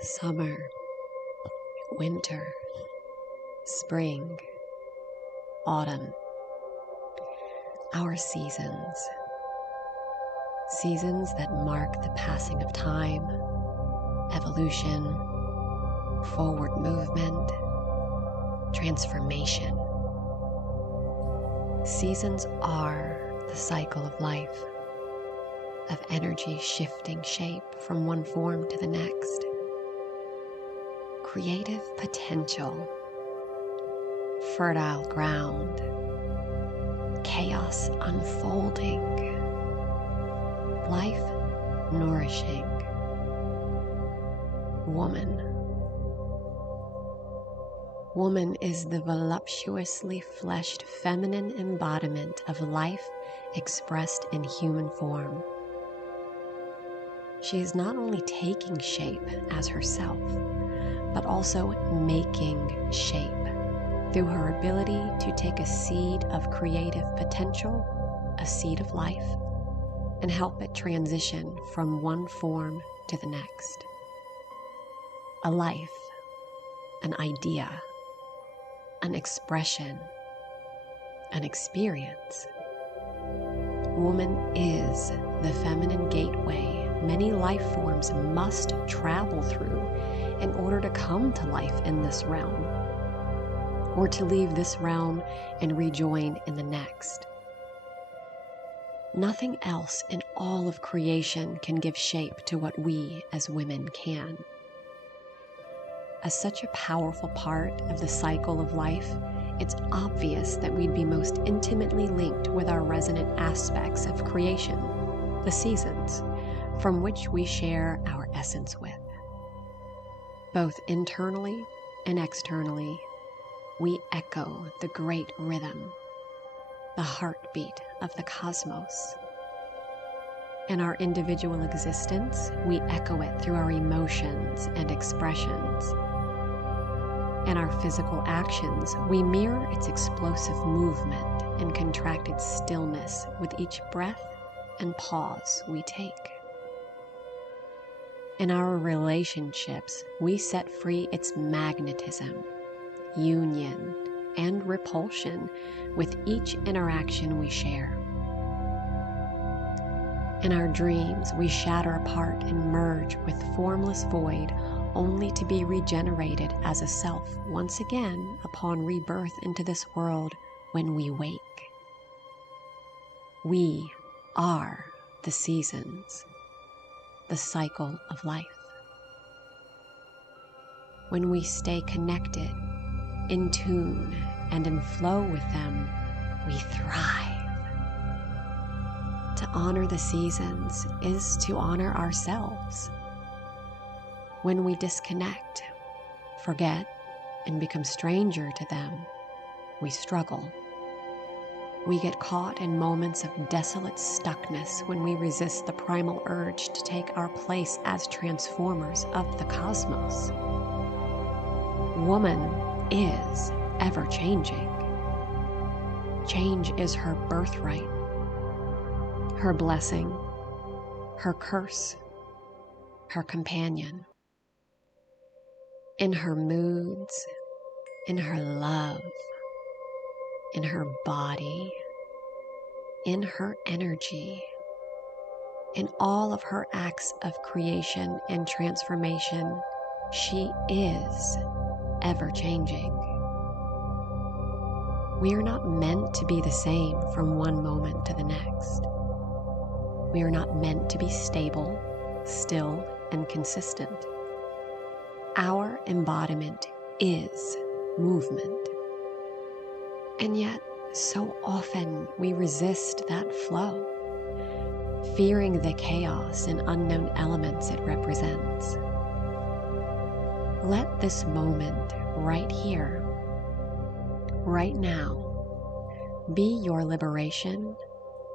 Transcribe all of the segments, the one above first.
Summer, winter, spring, autumn, our seasons. Seasons that mark the passing of time, evolution, forward movement, transformation. Seasons are the cycle of life, of energy shifting shape from one form to the next. Creative potential, fertile ground, chaos unfolding, life nourishing, woman. Woman is the voluptuously fleshed feminine embodiment of life expressed in human form. She is not only taking shape as herself, but also making shape through her ability to take a seed of creative potential, a seed of life, and help it transition from one form to the next. A life, an idea, an expression, an experience. Woman is the feminine gateway many life forms must travel through in order to come to life in this realm, or to leave this realm and rejoin in the next. Nothing else in all of creation can give shape to what we as women can. As such a powerful part of the cycle of life, it's obvious that we'd be most intimately linked with our resonant aspects of creation, the seasons, from which we share our essence with. Both internally and externally, we echo the great rhythm, the heartbeat of the cosmos. In our individual existence, we echo it through our emotions and expressions. In our physical actions, we mirror its explosive movement and contracted stillness with each breath and pause we take. In our relationships, we set free its magnetism, union, and repulsion with each interaction we share. In our dreams, we shatter apart and merge with formless void, only to be regenerated as a self once again upon rebirth into this world when we wake. We are the seasons, the cycle of life. When we stay connected, in tune, and in flow with them, we thrive. To honor the seasons is to honor ourselves. When we disconnect, forget, and become stranger to them, we struggle. We get caught in moments of desolate stuckness when we resist the primal urge to take our place as transformers of the cosmos. Woman is ever-changing. Change is her birthright, her blessing, her curse, her companion. In her moods, in her love, in her body, in her energy, in all of her acts of creation and transformation, she is ever-changing. We are not meant to be the same from one moment to the next. We are not meant to be stable, still, and consistent. Our embodiment is movement. And yet, so often we resist that flow, fearing the chaos and unknown elements it represents. Let this moment right here, right now, be your liberation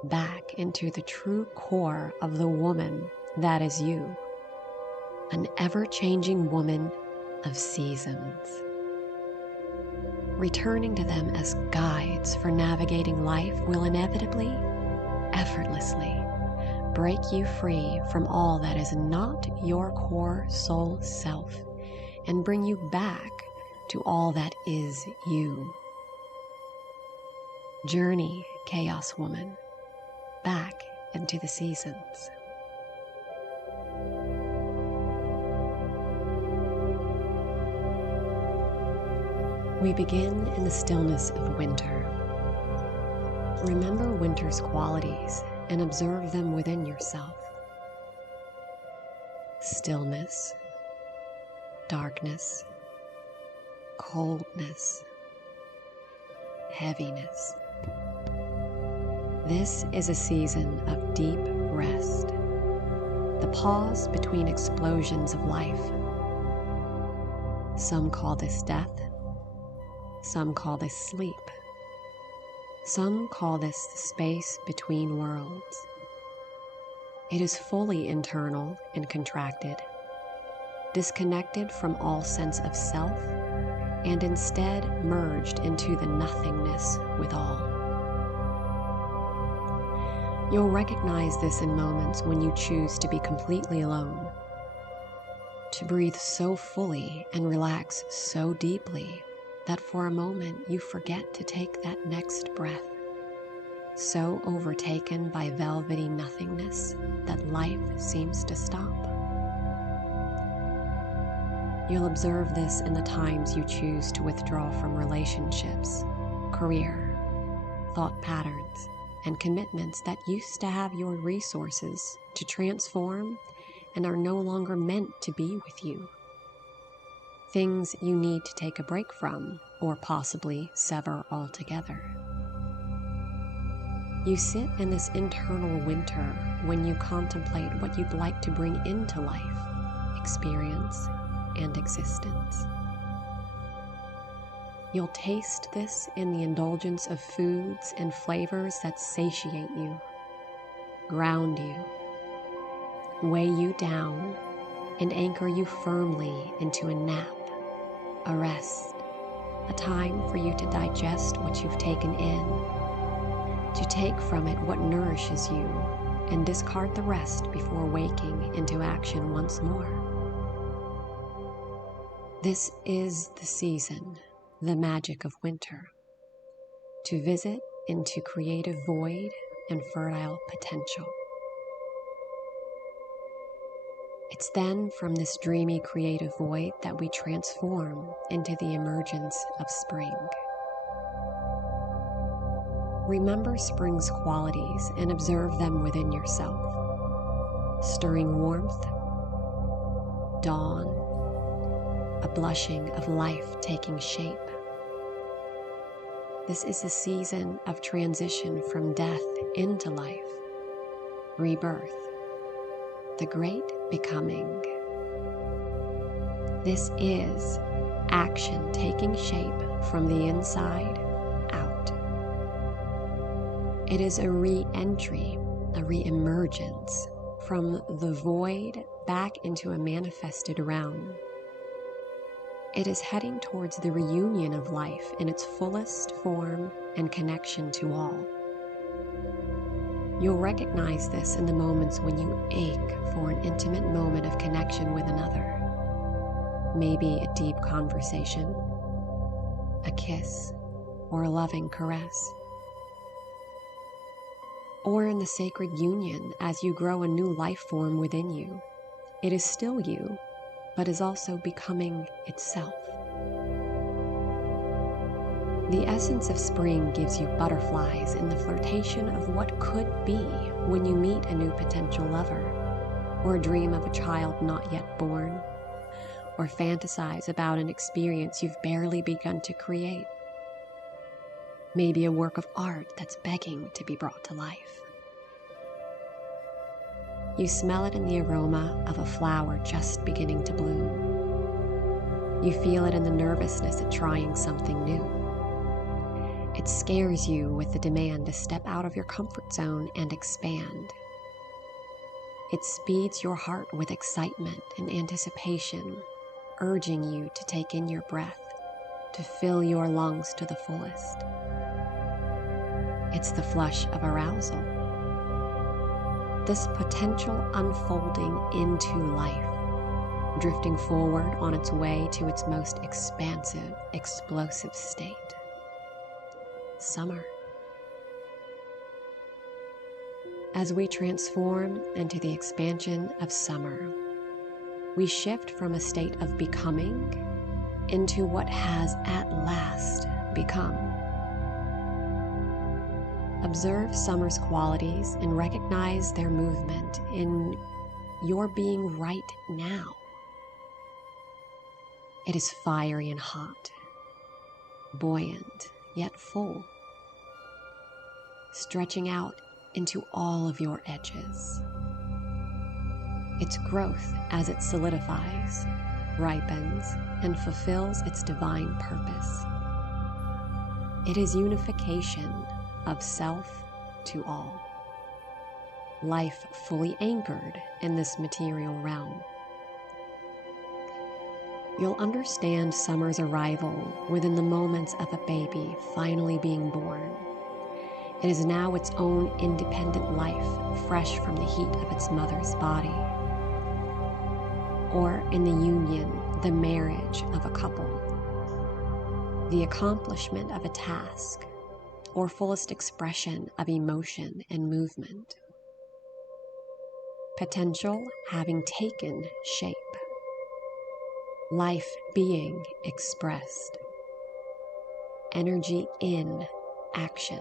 back into the true core of the woman that is you, an ever-changing woman of seasons. Returning to them as guides for navigating life will inevitably, effortlessly, break you free from all that is not your core soul self and bring you back to all that is you. Journey, Chaos Woman, back into the seasons. We begin in the stillness of winter. Remember winter's qualities and observe them within yourself. Stillness, darkness, coldness, heaviness. This is a season of deep rest, the pause between explosions of life. Some call this death. Some call this sleep. Some call this the space between worlds. It is fully internal and contracted, disconnected from all sense of self, and instead merged into the nothingness with all. You'll recognize this in moments when you choose to be completely alone, to breathe so fully and relax so deeply that for a moment you forget to take that next breath, so overtaken by velvety nothingness that life seems to stop. You'll observe this in the times you choose to withdraw from relationships, career, thought patterns, and commitments that used to have your resources to transform and are no longer meant to be with you. Things you need to take a break from, or possibly sever altogether. You sit in this internal winter when you contemplate what you'd like to bring into life, experience, and existence. You'll taste this in the indulgence of foods and flavors that satiate you, ground you, weigh you down, and anchor you firmly into a nap, a rest, a time for you to digest what you've taken in, to take from it what nourishes you, and discard the rest before waking into action once more. This is the season, the magic of winter, to visit into creative void and fertile potential. It's then from this dreamy creative void that we transform into the emergence of spring. Remember spring's qualities and observe them within yourself. Stirring warmth, dawn, a blushing of life taking shape. This is a season of transition from death into life, rebirth, the great becoming. This is action taking shape from the inside out. It is a re-entry, a re-emergence from the void back into a manifested realm. It is heading towards the reunion of life in its fullest form and connection to all. You'll recognize this in the moments when you ache for an intimate moment of connection with another. Maybe a deep conversation, a kiss, or a loving caress. Or in the sacred union as you grow a new life form within you. It is still you, but is also becoming itself. The essence of spring gives you butterflies in the flirtation of what could be when you meet a new potential lover, or dream of a child not yet born, or fantasize about an experience you've barely begun to create. Maybe a work of art that's begging to be brought to life. You smell it in the aroma of a flower just beginning to bloom. You feel it in the nervousness at trying something new. It scares you with the demand to step out of your comfort zone and expand. It speeds your heart with excitement and anticipation, urging you to take in your breath, to fill your lungs to the fullest. It's the flush of arousal. this potential unfolding into life, drifting forward on its way to its most expansive, explosive state. Summer. As we transform into the expansion of summer, we shift from a state of becoming into what has at last become. Observe summer's qualities and recognize their movement in your being right now. It is fiery and hot, buoyant yet full, stretching out into all of your edges. Its growth as it solidifies, ripens, and fulfills its divine purpose. It is unification of self to all, life fully anchored in this material realm. You'll understand summer's arrival within the moments of a baby finally being born. It is now its own independent life, fresh from the heat of its mother's body. Or in the union, the marriage of a couple, the accomplishment of a task, or fullest expression of emotion and movement. Potential having taken shape. Life being expressed. Energy in action.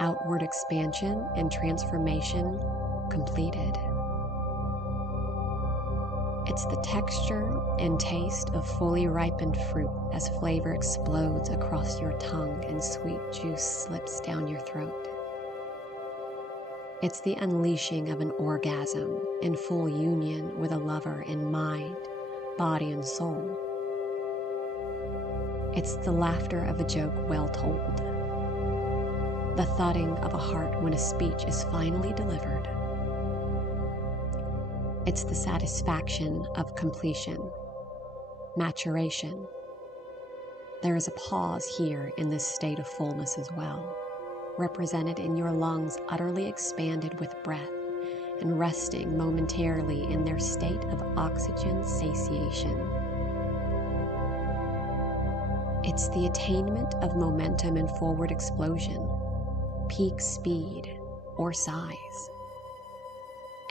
Outward expansion and transformation completed. It's the texture and taste of fully ripened fruit as flavor explodes across your tongue and sweet juice slips down your throat. It's the unleashing of an orgasm in full union with a lover in mind, body, and soul. It's the laughter of a joke well told, the thudding of a heart when a speech is finally delivered. It's the satisfaction of completion, maturation. There is a pause here in this state of fullness as well, represented in your lungs utterly expanded with breath and resting momentarily in their state of oxygen satiation. It's the attainment of momentum and forward explosion, peak speed or size.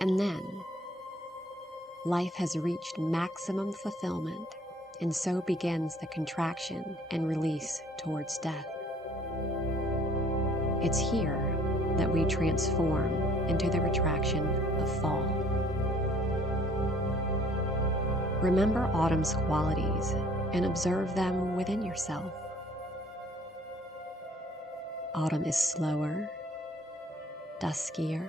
And then, life has reached maximum fulfillment, and so begins the contraction and release towards death. It's here that we transform into the retraction of fall. Remember autumn's qualities and observe them within yourself. Autumn is slower, duskier,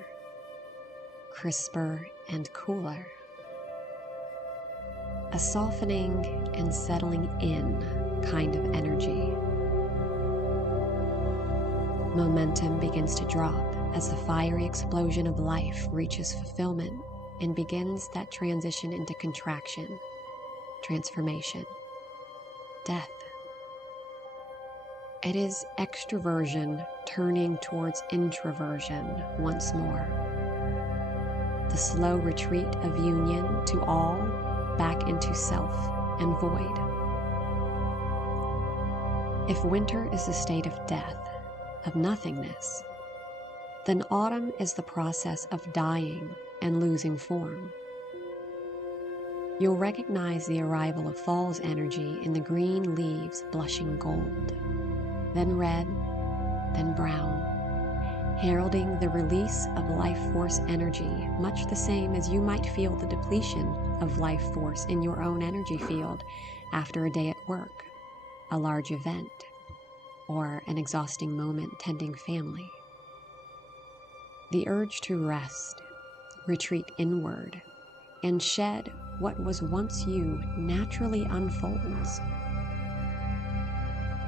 crisper, and cooler. A softening and settling in kind of energy. Momentum begins to drop as the fiery explosion of life reaches fulfillment and begins that transition into contraction, transformation, death. It is extroversion turning towards introversion once more. The slow retreat of union to all, back into self and void. If winter is the state of death, of nothingness, then autumn is the process of dying and losing form. You'll recognize the arrival of fall's energy in the green leaves blushing gold, then red, then brown, heralding the release of life force energy, much the same as you might feel the depletion of life force in your own energy field after a day at work, a large event, or an exhausting moment tending family. The urge to rest, retreat inward, and shed what was once you naturally unfolds.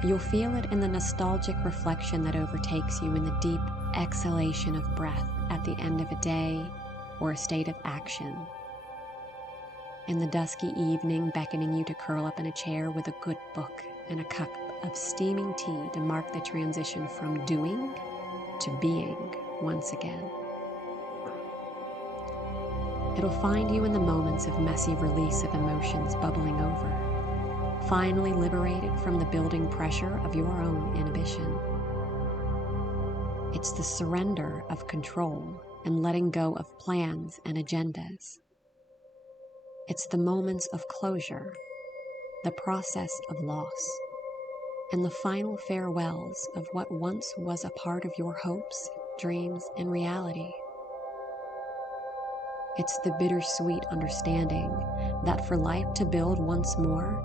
You'll feel it in the nostalgic reflection that overtakes you in the deep exhalation of breath at the end of a day or a state of action. In the dusky evening beckoning you to curl up in a chair with a good book and a cup of steaming tea to mark the transition from doing to being once again. It'll find you in the moments of messy release of emotions bubbling over, finally liberated from the building pressure of your own inhibition. It's the surrender of control and letting go of plans and agendas. It's the moments of closure, the process of loss, and the final farewells of what once was a part of your hopes, dreams, and reality. It's the bittersweet understanding that for life to build once more,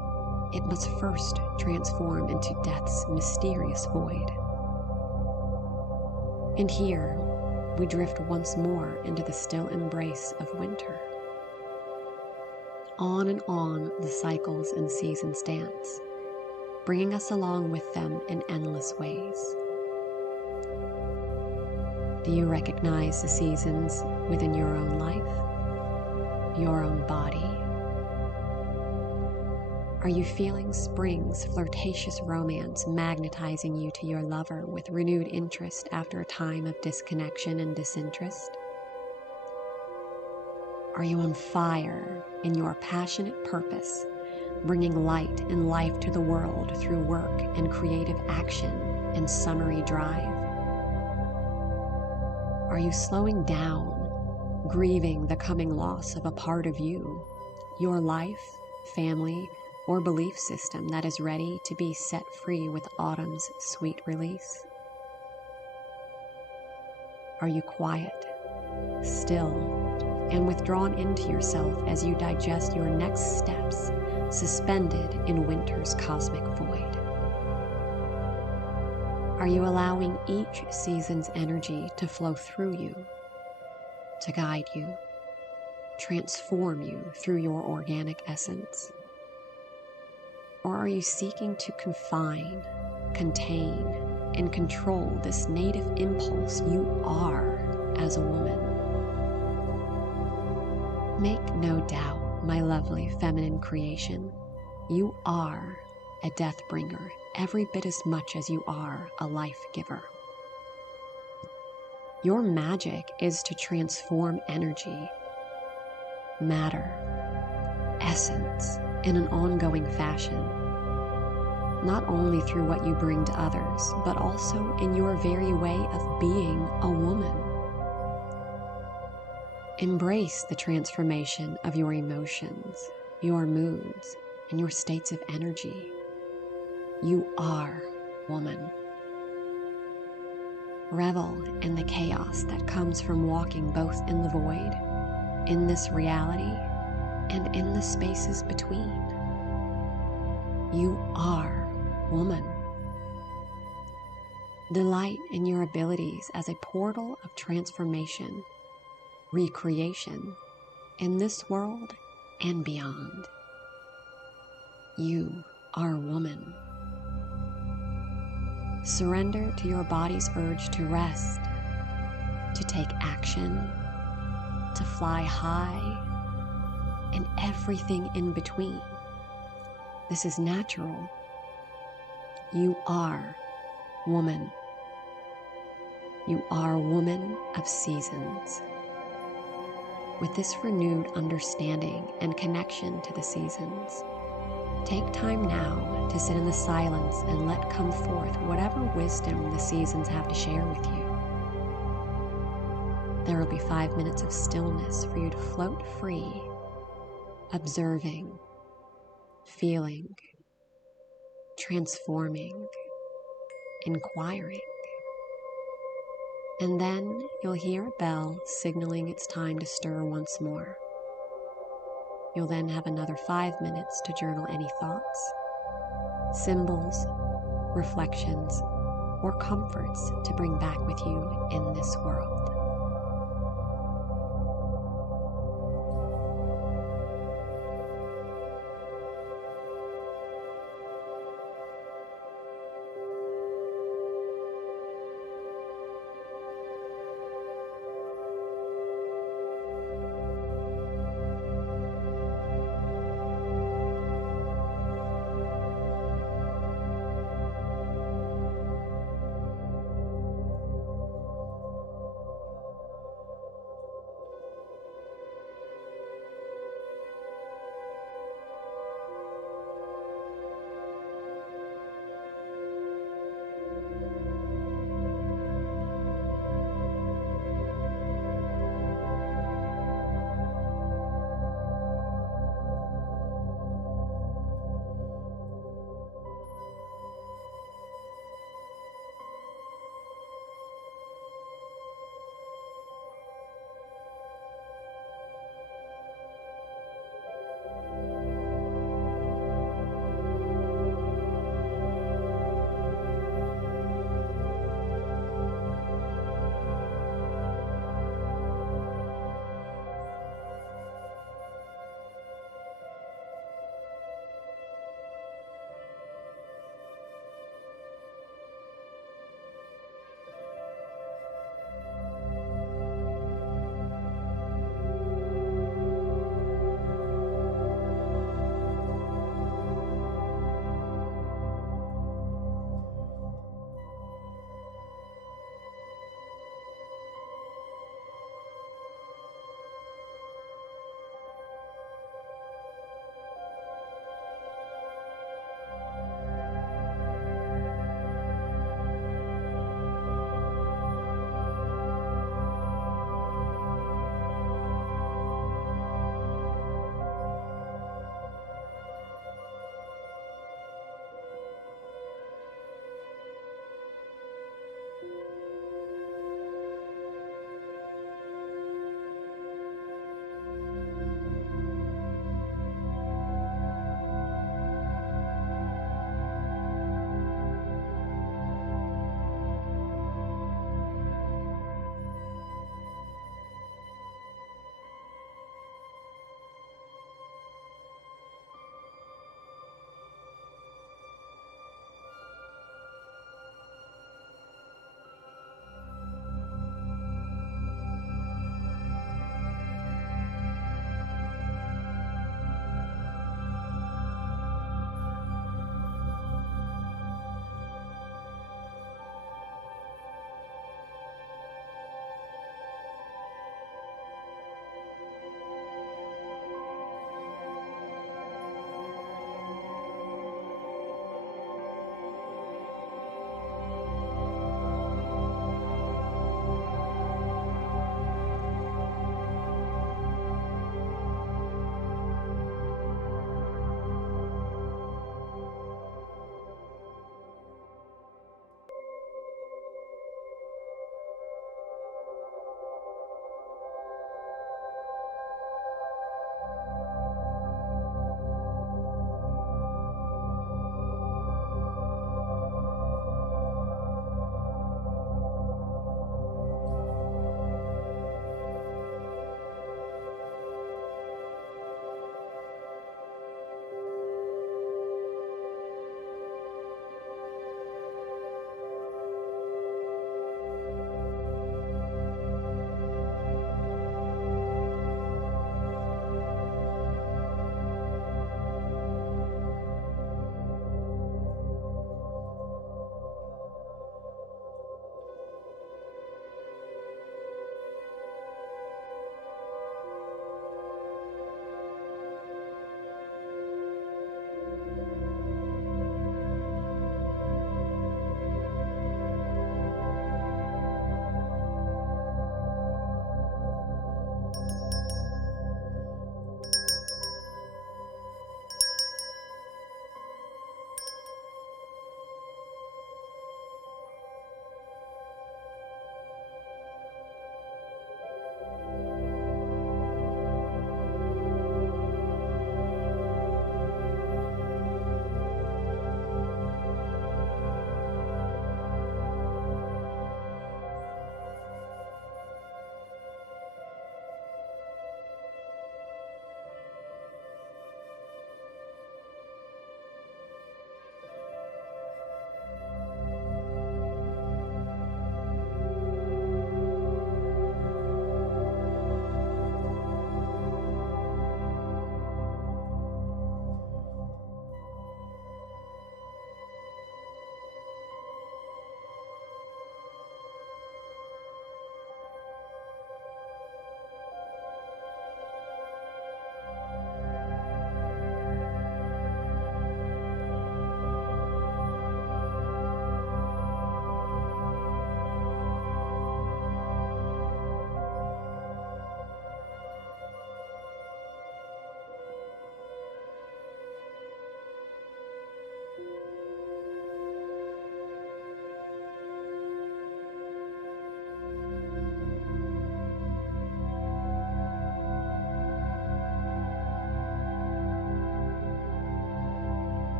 it must first transform into death's mysterious void. And here, we drift once more into the still embrace of winter. On and on the cycles and seasons dance, bringing us along with them in endless ways. Do you recognize the seasons within your own life, your own body? Are you feeling spring's flirtatious romance magnetizing you to your lover with renewed interest after a time of disconnection and disinterest? Are you on fire in your passionate purpose, bringing light and life to the world through work and creative action and summery drive? Are you slowing down, grieving the coming loss of a part of you, your life, family, or belief system that is ready to be set free with autumn's sweet release? Are you quiet, still, and withdrawn into yourself as you digest your next steps, suspended in winter's cosmic void? Are you allowing each season's energy to flow through you, to guide you, transform you through your organic essence? Or are you seeking to confine, contain, and control this native impulse you are as a woman? Make no doubt, my lovely feminine creation, you are a death bringer every bit as much as you are a life giver. Your magic is to transform energy, matter, essence in an ongoing fashion, not only through what you bring to others, but also in your very way of being a woman. Embrace the transformation of your emotions, your moods, and your states of energy. You are woman. Revel in the chaos that comes from walking both in the void, in this reality, and in the spaces between. You are woman. Delight in your abilities as a portal of transformation, recreation, in this world and beyond. You are woman. Surrender to your body's urge to rest, to take action, to fly high, and everything in between. This is natural. You are woman. You are woman of seasons. With this renewed understanding and connection to the seasons, take time now to sit in the silence and let come forth whatever wisdom the seasons have to share with you. There will be 5 minutes of stillness for you to float free, observing, feeling, transforming, inquiring. And then you'll hear a bell signaling it's time to stir once more. You'll then have another 5 minutes to journal any thoughts, symbols, reflections, or comforts to bring back with you in this world.